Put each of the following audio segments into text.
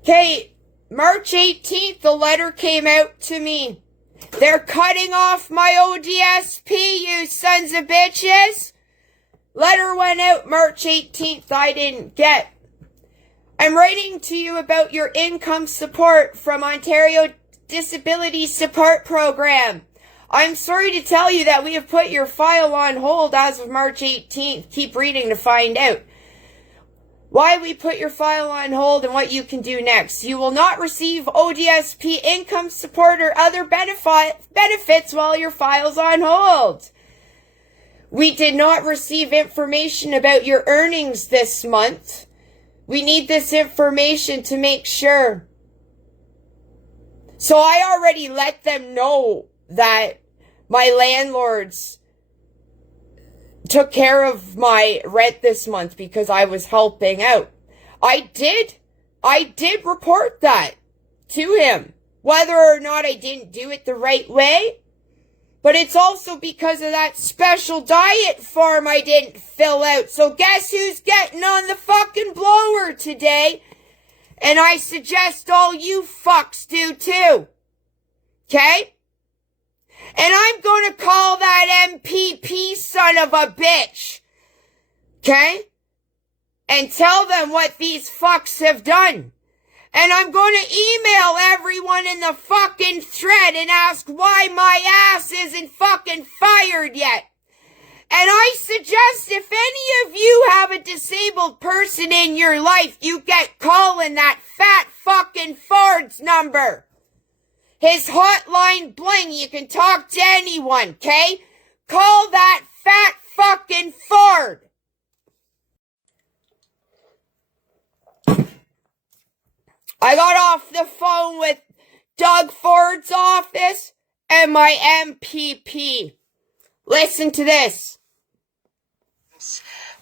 Okay, March 18th, the letter came out to me. They're cutting off my ODSP, you sons of bitches. Letter went out March 18th, I didn't get. I'm writing to you about your income support from Ontario Disability Support Program. I'm sorry to tell you that we have put your file on hold as of March 18th. Keep reading to find out why we put your file on hold and what you can do next. You will not receive ODSP income support or other benefits while your file's on hold. We did not receive information about your earnings this month. We need this information to make sure. So I already let them know that my landlords took care of my rent this month because I was helping out. I did report that to him. Whether or not I didn't do it the right way, but it's also because of that special diet form I didn't fill out. So guess who's getting on the fucking blower today? And I suggest all you fucks do too. Okay? And I'm gonna call that MPP son of a bitch. Okay? And tell them what these fucks have done. And I'm gonna email everyone in the fucking thread and ask why my ass isn't fucking fired yet. And I suggest if any of you have a disabled person in your life, you get calling that fat fucking Ford's number. His hotline bling, you can talk to anyone, okay? Call that fat fucking Ford. I got off the phone with Doug Ford's office and my MPP. Listen to this.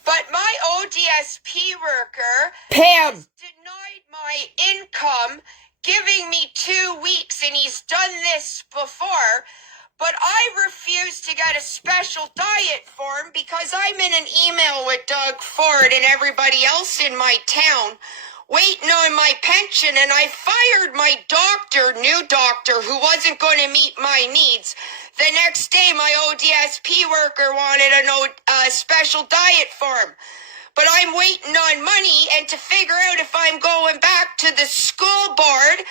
But my ODSP worker, Pam, has denied my income, giving me 2 weeks, and he's done this before, but I refuse to get a special diet form because I'm in an email with Doug Ford and everybody else in my town waiting on my pension, and I fired my new doctor who wasn't going to meet my needs. The next day, my ODSP worker wanted a special diet form. But I'm waiting on money and to figure out if I'm going back to the school board,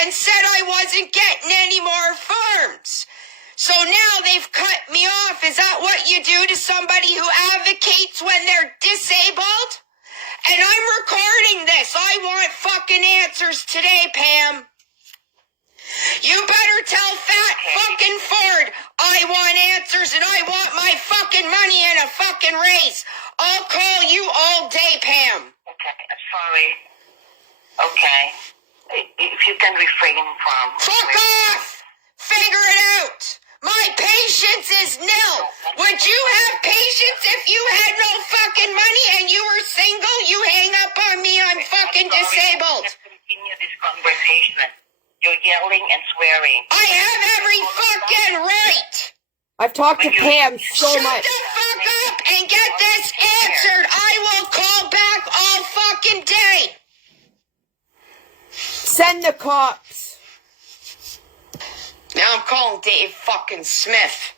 and said I wasn't getting any more forms. So now they've cut me off. Is that what you do to somebody who advocates when they're disabled? And I'm recording this. I want fucking answers today, Pam. You better tell fat fucking Ford I want answers and I want my fucking money and a fucking raise. I'll call you all day, Pam. Okay, I'm sorry. Okay. If you can refrain from... Fuck off! Figure it out! My patience is nil. Would you have patience if you had no fucking money and you were single? You hang up on me, I'm fucking disabled. Let's continue this conversation. You're yelling and swearing. I have every fucking right. I've talked to Pam so much. Shut the fuck up and get this answered. I will call back all fucking day. Send the cops. Now I'm calling Dave fucking Smith.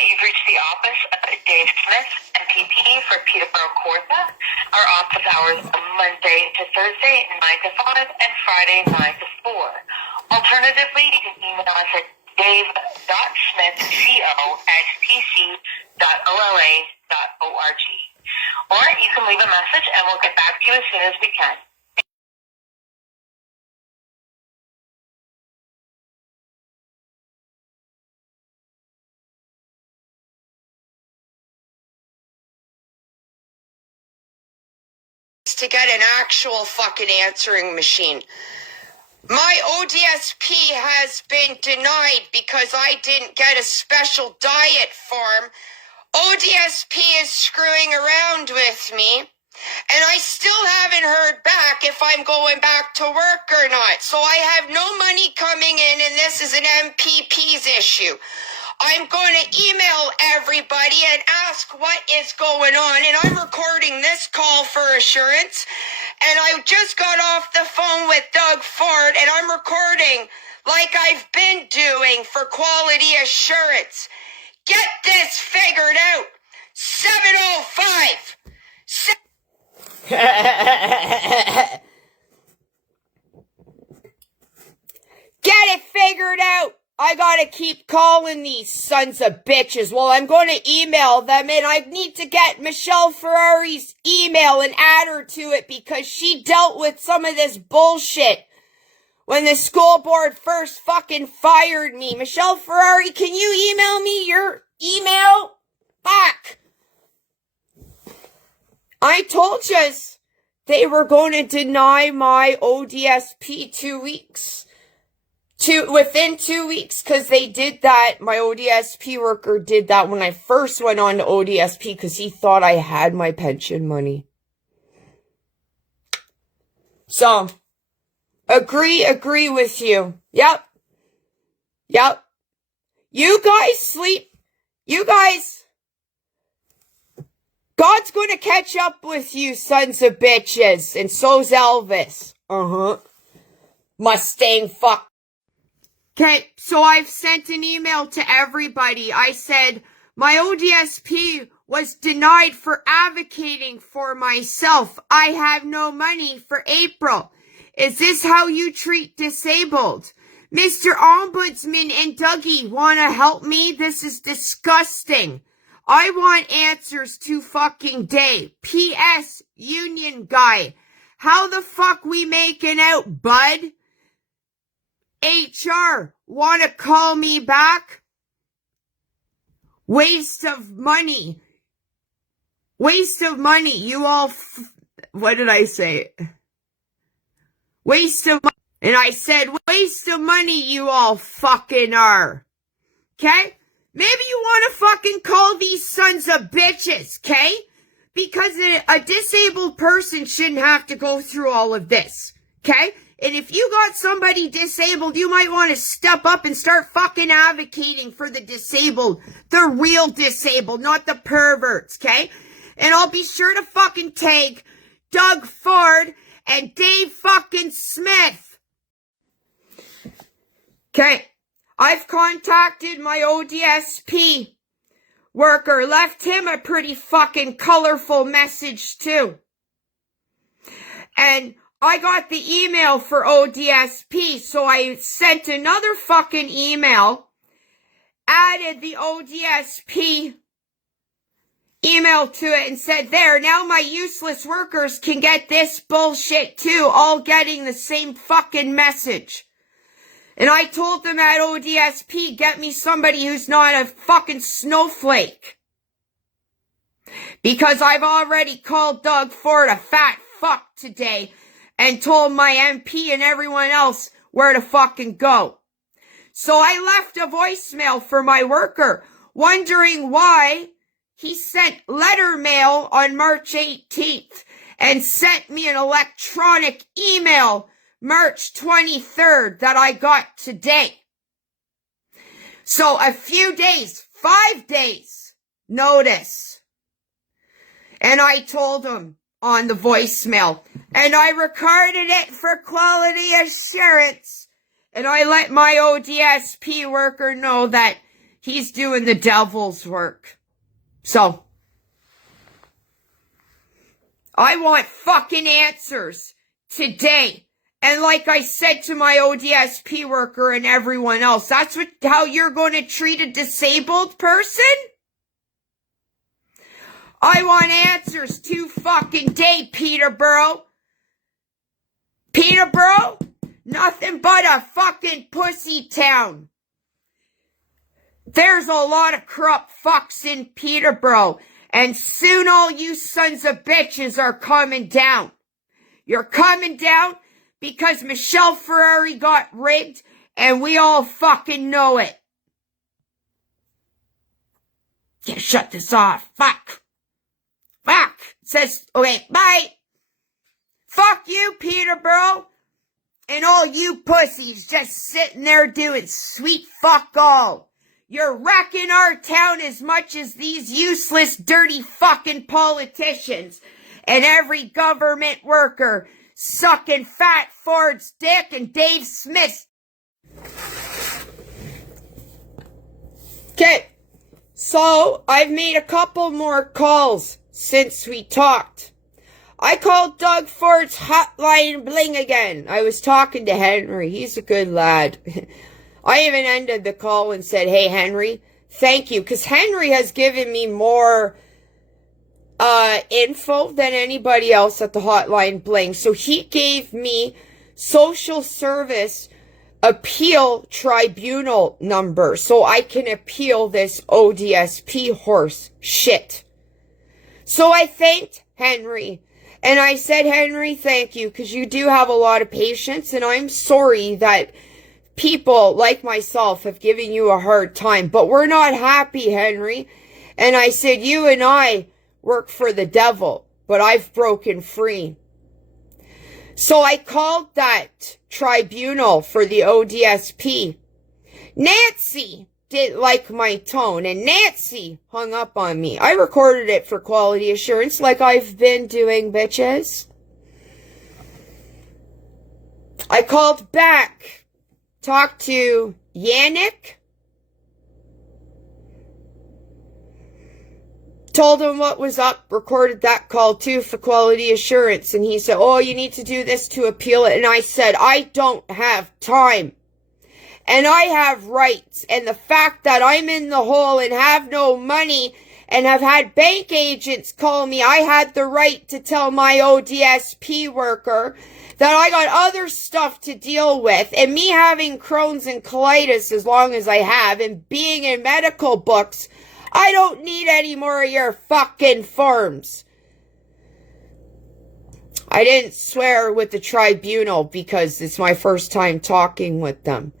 You've reached the office of Dave Smith, MPP for Peterborough Kawartha. Our office hours are Monday to Thursday, 9 to 5, and Friday, 9 to 4. Alternatively, you can email us at dave.smithco@pc.ola.org. Or you can leave a message and we'll get back to you as soon as we can. To get an actual fucking answering machine. My ODSP has been denied because I didn't get a special diet form. ODSP is screwing around with me, and I still haven't heard back if I'm going back to work or not. So I have no money coming in, and this is an MPP's issue. I'm going to email everybody and ask what is going on, and I'm recording this call for assurance, and I just got off the phone with Doug Ford, and I'm recording like I've been doing for quality assurance. Get this figured out. 705. Get it figured out. I gotta keep calling these sons of bitches. Well, I'm going to email them, and I need to get Michelle Ferrari's email and add her to it because she dealt with some of this bullshit when the school board first fucking fired me. Michelle Ferrari, can you email me your email back? I told you they were going to deny my ODSP 2 weeks. Within 2 weeks, because they did that. My ODSP worker did that when I first went on to ODSP because he thought I had my pension money. So, agree with you. Yep. You guys sleep. You guys. God's gonna catch up with you, sons of bitches. And so's Elvis. Mustang fuck. Okay, so I've sent an email to everybody. I said, my ODSP was denied for advocating for myself. I have no money for April. Is this how you treat disabled? Mr. Ombudsman and Dougie want to help me? This is disgusting. I want answers to fucking day. P.S. Union guy. How the fuck we making out, bud? HR, want to call me back? Waste of money. Waste of money. You all, what did I say? Waste of money. And I said, waste of money you all fucking are. Okay? Maybe you want to fucking call these sons of bitches, okay? Because a disabled person shouldn't have to go through all of this, okay? And if you got somebody disabled, you might want to step up and start fucking advocating for the disabled. The real disabled, not the perverts, okay? And I'll be sure to fucking tag Doug Ford and Dave fucking Smith. Okay. I've contacted my ODSP worker, left him a pretty fucking colorful message too. And I got the email for ODSP, so I sent another fucking email, added the ODSP email to it and said, there, now my useless workers can get this bullshit too, all getting the same fucking message. And I told them at ODSP, get me somebody who's not a fucking snowflake. Because I've already called Doug Ford a fat fuck today and told my MP and everyone else where to fucking go. So I left a voicemail for my worker, wondering why he sent letter mail on March 18th and sent me an electronic email March 23rd that I got today. So a few days, 5 days notice. And I told him on the voicemail, and I recorded it for quality assurance. And I let my ODSP worker know that he's doing the devil's work. So, I want fucking answers today. And like I said to my ODSP worker and everyone else, that's how you're going to treat a disabled person? I want answers to fucking day, Peterborough. Peterborough? Nothing but a fucking pussy town. There's a lot of corrupt fucks in Peterborough, and soon all you sons of bitches are coming down. You're coming down because Michelle Ferrari got rigged and we all fucking know it. Can't shut this off. Fuck. Fuck. It says, okay, bye. Fuck you, Peterborough. And all you pussies just sitting there doing sweet fuck all. You're wrecking our town as much as these useless, dirty fucking politicians and every government worker sucking Fat Ford's dick and Dave Smith's. Okay, so I've made a couple more calls since we talked. I called Doug Ford's hotline bling again. I was talking to Henry. He's a good lad. I even ended the call and said, hey, Henry, thank you. Because Henry has given me more info than anybody else at the hotline bling. So he gave me social service appeal tribunal number so I can appeal this ODSP horse shit. So I thanked Henry. And I said, Henry, thank you, because you do have a lot of patience, and I'm sorry that people like myself have given you a hard time, but we're not happy, Henry. And I said, you and I work for the devil, but I've broken free. So I called that tribunal for the ODSP. Nancy didn't like my tone, and Nancy hung up on me. I recorded it for quality assurance like I've been doing, bitches. I called back, talked to Yannick, told him what was up, recorded that call too for quality assurance, and he said, oh, you need to do this to appeal it, and I said, I don't have time. And I have rights, and the fact that I'm in the hole and have no money and have had bank agents call me, I had the right to tell my ODSP worker that I got other stuff to deal with, and me having Crohn's and colitis as long as I have, and being in medical books, I don't need any more of your fucking forms. I didn't swear with the tribunal because it's my first time talking with them.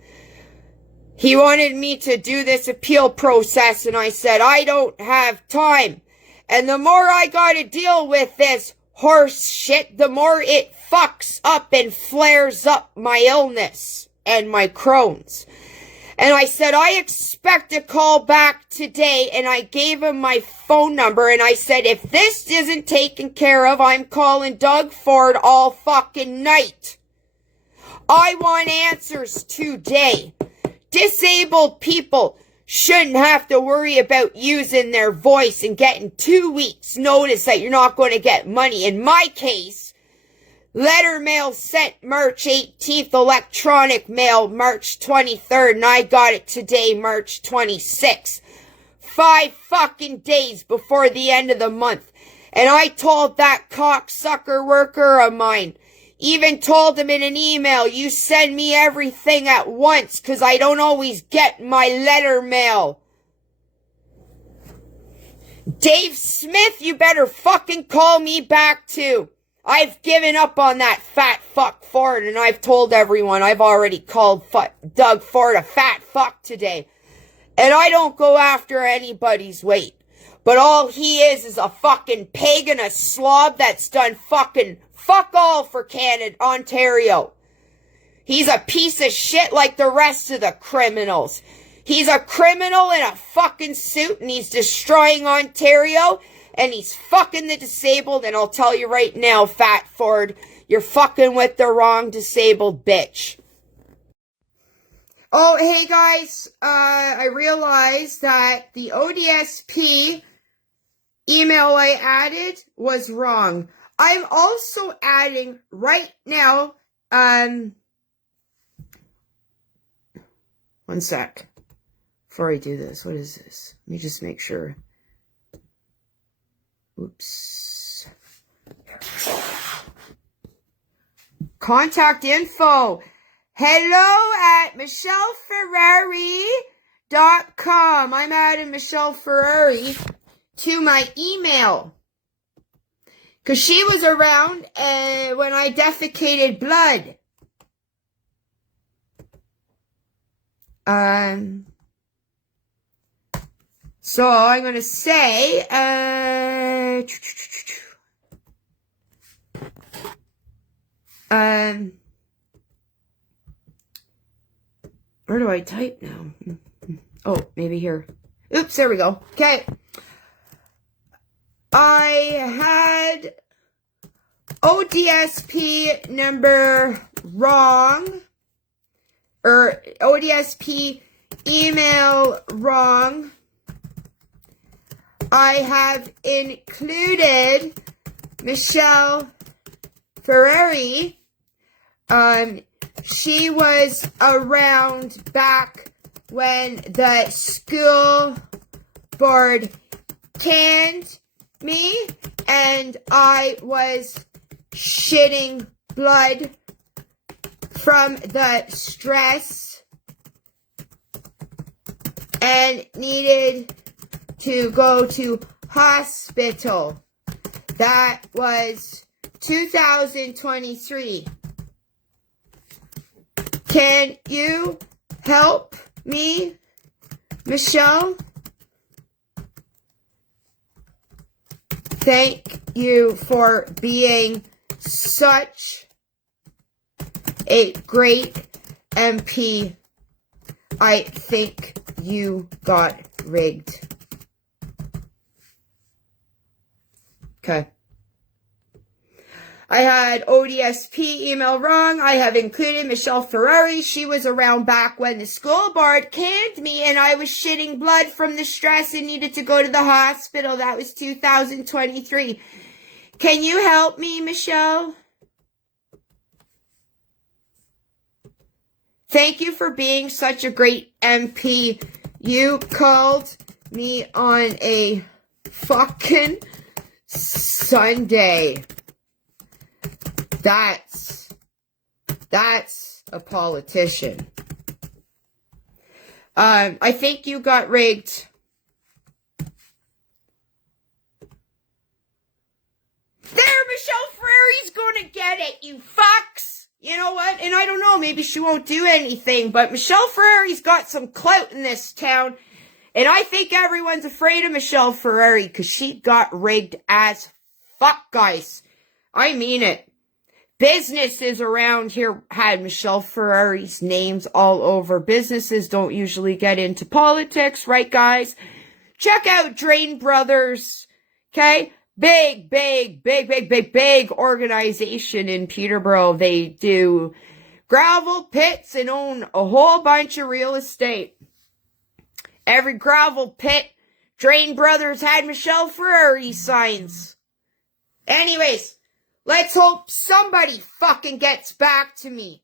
He wanted me to do this appeal process, and I said, I don't have time. And the more I gotta deal with this horse shit, the more it fucks up and flares up my illness and my Crohn's. And I said, I expect a call back today, and I gave him my phone number, and I said, if this isn't taken care of, I'm calling Doug Ford all fucking night. I want answers today. Disabled people shouldn't have to worry about using their voice and getting 2 weeks notice that you're not going to get money. In my case, letter mail sent March 18th, electronic mail March 23rd, and I got it today, March 26th. 5 fucking days before the end of the month. And I told that cocksucker worker of mine, even told him in an email, you send me everything at once because I don't always get my letter mail. Dave Smith, you better fucking call me back too. I've given up on that fat fuck Ford, and I've told everyone I've already called Doug Ford a fat fuck today. And I don't go after anybody's weight. But all he is a fucking pagan, a slob that's done fucking fuck all for Canada, Ontario. He's a piece of shit like the rest of the criminals. He's a criminal in a fucking suit, and he's destroying Ontario, and he's fucking the disabled, and I'll tell you right now, Fat Ford, you're fucking with the wrong disabled bitch. Oh, hey guys, I realized that the ODSP email I added was wrong. I'm also adding right now, one sec, before I do this, what is this? Let me just make sure. Oops. Contact info. Hello at michelleferrari.com. I'm adding Michelle Ferrari to my email. Because she was around when I defecated blood. So I'm going to say, where do I type now? Oh, maybe here. Oops, there we go. Okay. I had ODSP number wrong, or ODSP email wrong. I have included Michelle Ferrari. She was around back when the school board canned me and I was shitting blood from the stress and needed to go to hospital. That was 2023. Can you help me, Michelle? Thank you for being such a great MP. I think you got rigged. Okay. I had ODSP email wrong. I have included Michelle Ferrari. She was around back when the school board canned me and I was shitting blood from the stress and needed to go to the hospital. That was 2023. Can you help me, Michelle? Thank you for being such a great MP. You called me on a fucking Sunday. That's a politician. I think you got rigged. There, Michelle Ferrari's gonna get it, you fucks! You know what? And I don't know, maybe she won't do anything, but Michelle Ferrari's got some clout in this town. And I think everyone's afraid of Michelle Ferrari because she got rigged as fuck, guys. I mean it. Businesses around here had Michelle Ferrari's names all over. Businesses don't usually get into politics, right, guys? Check out Drain Brothers, okay? Big organization in Peterborough. They do gravel pits and own a whole bunch of real estate. Every gravel pit, Drain Brothers had Michelle Ferrari signs. Anyways, let's hope somebody fucking gets back to me.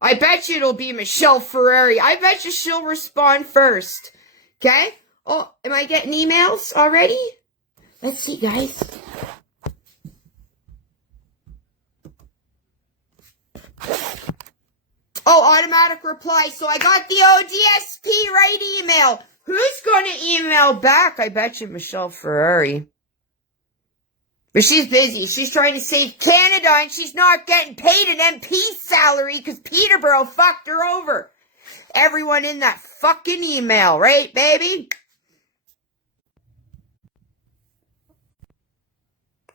I bet you it'll be Michelle Ferrari. I bet you she'll respond first. Okay? Oh, am I getting emails already? Let's see, guys. Oh, automatic reply. So I got the ODSP right email. Who's going to email back? I bet you Michelle Ferrari. But she's busy. She's trying to save Canada and she's not getting paid an MP salary because Peterborough fucked her over. Everyone in that fucking email, right, baby?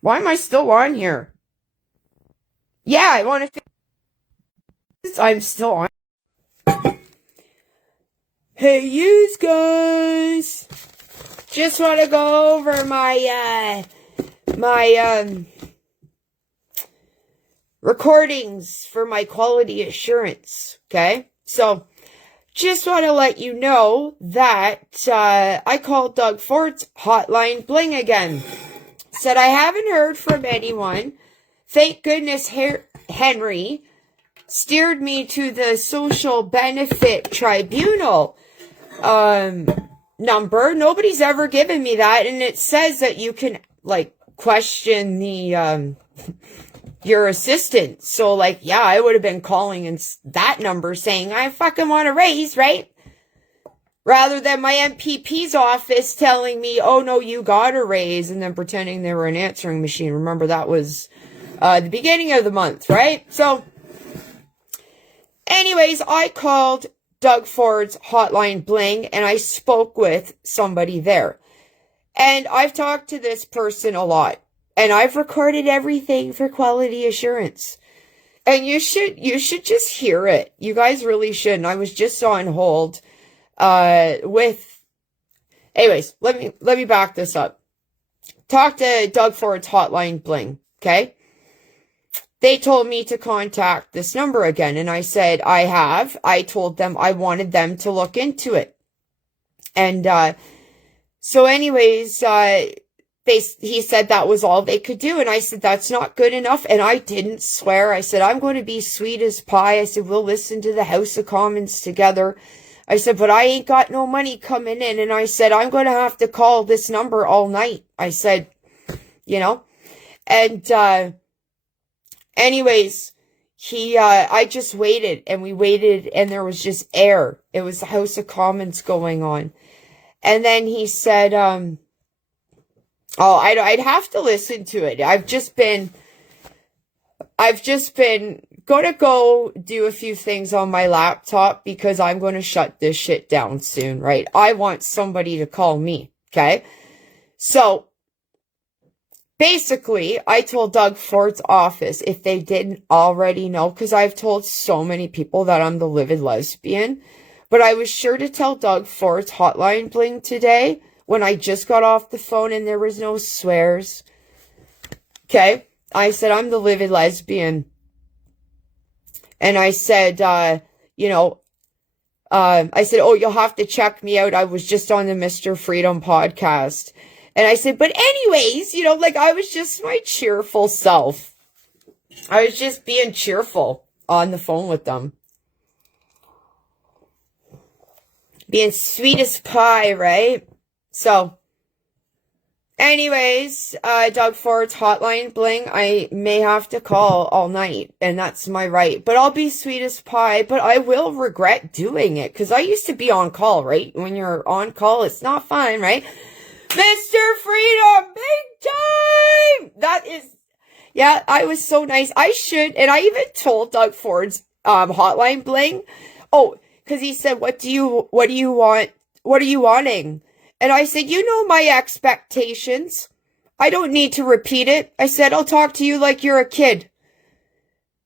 Why am I still on here? Yeah, I want to... I'm still on. Hey, yous guys. Just want to go over my recordings for my quality assurance, okay? So, just want to let you know that I called Doug Ford's hotline bling again. Said I haven't heard from anyone. Thank goodness Henry steered me to the Social Benefit Tribunal number. Nobody's ever given me that, and it says that you can, like, question the your assistant. So, like, yeah, I would have been calling in that number saying I fucking want a raise, right? Rather than my MPP's office telling me, oh no, you got a raise, and then pretending they were an answering machine. Remember, that was the beginning of the month, right? So, anyways, I called Doug Ford's hotline bling, and I spoke with somebody there. And I've talked to this person a lot, and I've recorded everything for quality assurance. And you should just hear it. You guys really should. And I was just on hold with, anyways, let me back this up. Talk to Doug Ford's hotline bling, okay? They told me to contact this number again, and I said I told them I wanted them to look into it. And so anyways, he said that was all they could do, and I said that's not good enough, and I didn't swear. I said I'm going to be sweet as pie. I said we'll listen to the House of Commons together. I said, but I ain't got no money coming in, and I said I'm going to have to call this number all night. I said, you know, and anyways, I just waited, and we waited, and there was just air. It was the House of Commons going on. And then he said, I'd have to listen to it. I've just been gonna go do a few things on my laptop because I'm gonna shut this shit down soon, right? I want somebody to call me, okay? So, basically, I told Doug Ford's office, if they didn't already know, because I've told so many people that I'm the livid lesbian, but I was sure to tell Doug Ford's hotline bling today when I just got off the phone and there was no swears. Okay? I said, I'm the livid lesbian. And I said, I said, oh, you'll have to check me out. I was just on the Mr. Freedom podcast. And I said, but anyways, I was just my cheerful self. I was just being cheerful on the phone with them. Being sweet as pie, right? So, anyways, Doug Ford's hotline bling, I may have to call all night, and that's my right. But I'll be sweet as pie, but I will regret doing it, because I used to be on call, right? When you're on call, it's not fun, right? Mr. Freedom, big time! That is, yeah, I was so nice. I should, and I even told Doug Ford's hotline bling, because he said, what do you want? What are you wanting? And I said, you know my expectations. I don't need to repeat it. I said, I'll talk to you like you're a kid.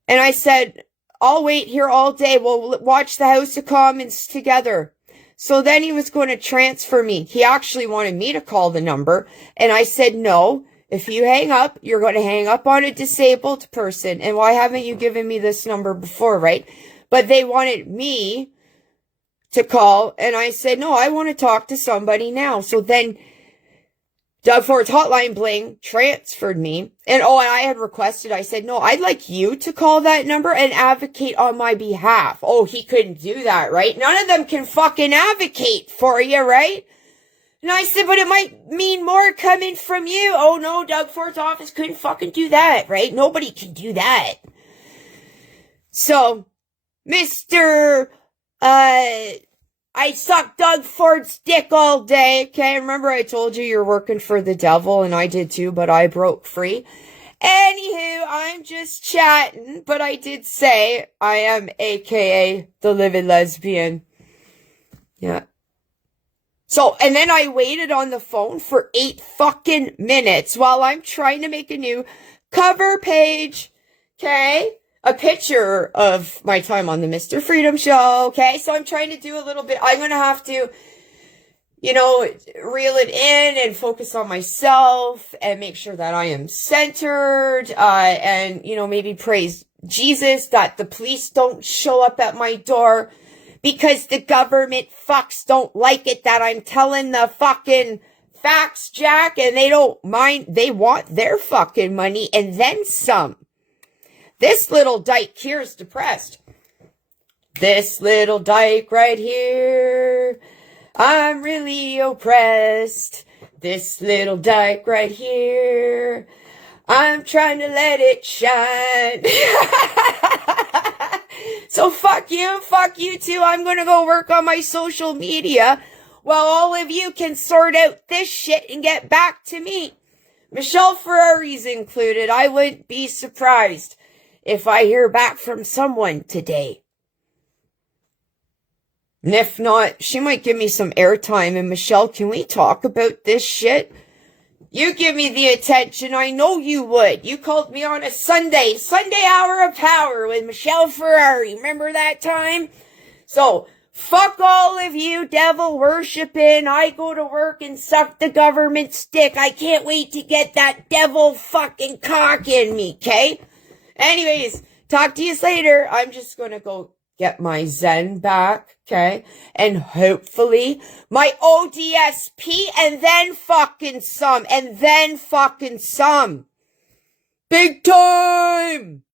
And I said, I'll wait here all day. We'll watch the House of Commons together. So then he was going to transfer me. He actually wanted me to call the number. And I said, no, if you hang up, you're going to hang up on a disabled person. And why haven't you given me this number before, right? But they wanted me to call, and I said, no, I want to talk to somebody now. So then Doug Ford's hotline bling transferred me, and I had requested, I said, no, I'd like you to call that number and advocate on my behalf. Oh, he couldn't do that, right? None of them can fucking advocate for you, right? And I said, but it might mean more coming from you. Oh no, Doug Ford's office couldn't fucking do that, right? Nobody can do that. So, Mr. I sucked Doug Ford's dick all day, okay? Remember I told you you're working for the devil, and I did too, but I broke free. Anywho, I'm just chatting, but I did say I am AKA the livid lesbian. Yeah. So, and then I waited on the phone for 8 fucking minutes while I'm trying to make a new cover page, okay? A picture of my time on the Mr. Freedom Show, okay? So I'm trying to do a little bit, I'm going to have to, reel it in and focus on myself and make sure that I am centered, and, maybe praise Jesus that the police don't show up at my door because the government fucks don't like it that I'm telling the fucking facts, Jack, and they don't mind, they want their fucking money and then some. This little dyke here is depressed. This little dyke right here, I'm really oppressed. This little dyke right here, I'm trying to let it shine. So fuck you too. I'm gonna go work on my social media while all of you can sort out this shit and get back to me. Michelle Ferrari's included. I wouldn't be surprised if I hear back from someone today. And if not, she might give me some airtime. And Michelle, can we talk about this shit? You give me the attention, I know you would. You called me on a Sunday hour of power with Michelle Ferrari. Remember that time? So, fuck all of you devil worshipping. I go to work and suck the government's dick. I can't wait to get that devil fucking cock in me, okay? Anyways, talk to you later. I'm just gonna go get my Zen back, okay? And hopefully my ODSP and then fucking some. Big time!